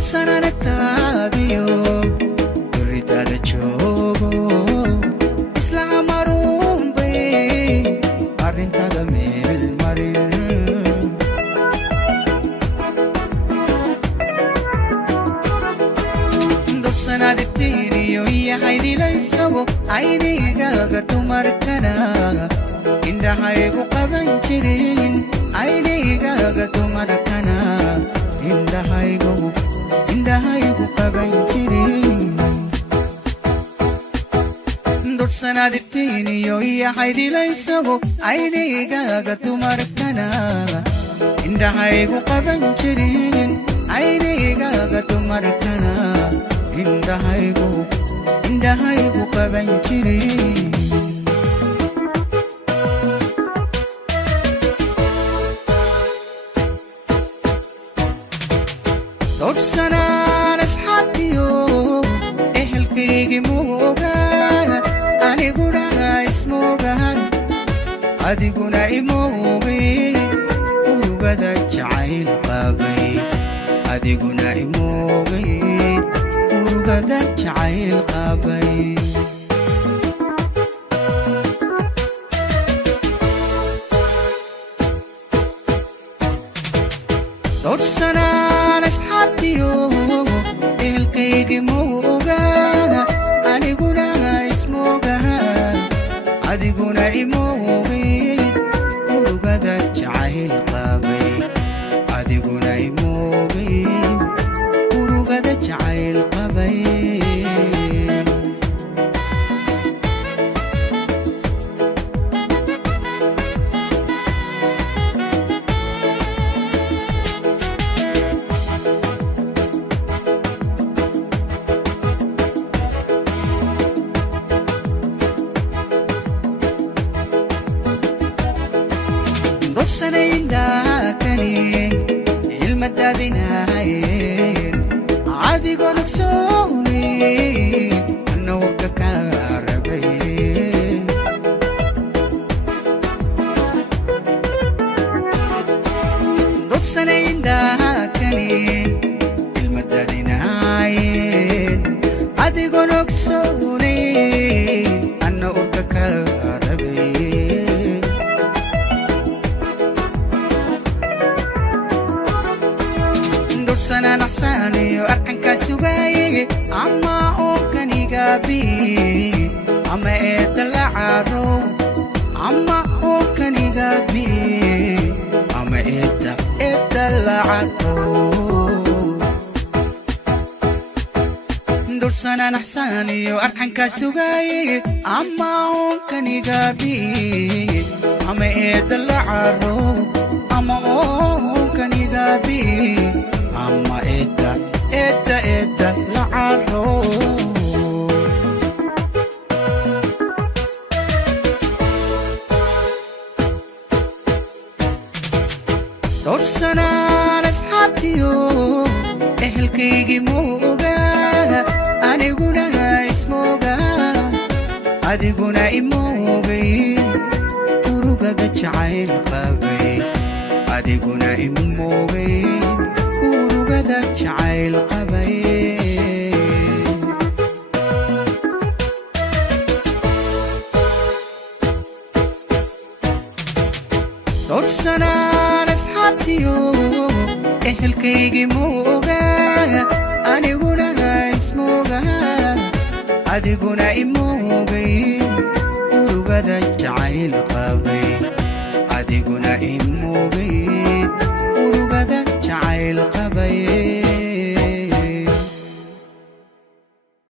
sana nagtaadiyo duritada joogo isla amaruun bay arrintada meel marin dad sana dibtiiniyo yahay dilaysago aynigaaga dumarkana indhahaygu qaban jirin aynigaaga dumarkana indhahaygu qaban jirin dad sana dibtiiniyo yahay dilaysago aynigaaga dumarkana indhahaygu qaban jirin aynigaaga dumarkana indhahaygu qaban jirin dad sanaan asxaabtiyo ehelkaygii moogaa aniguna ismoogahay adiguna imoogay urugada jacayl qabay adiguna imoogay urugada jacayl qabay dad sanaan asxaabtiyo ehelkaygii moogaa aniguna ismoogahay adiguna imoogay urugada jacayl qabay adiguna imoogay urugada jacayl qabay sanayndakani ilmadadinahayen adigoo nagsoonay anawka kaa rabay dad sanayndakani ilmadadinahayen adigoo nagsoonay anawka kaa rabay sana naxsaaniyo arkankaa sugaayay ama oo kanigabi ama eedalacaro ama oo kanigabi ama eedalacaro dad sana naxsaaniyo arkankaa sugaayay ama oo kanigabi ama eedalacaro ama oo kanigabi ama eda lacaro dad sanaan asxaabtiyo ehelkaygii moogaa aniguna ismoogaa adiguna imoogay urugada jacayl qabay adiguna imoogay urugada jacayl qabay dad sanaan asxaabtiyo ehelkaygii moogaa aniguna ismoogaa adiguna imoogay urugada jacayl qabay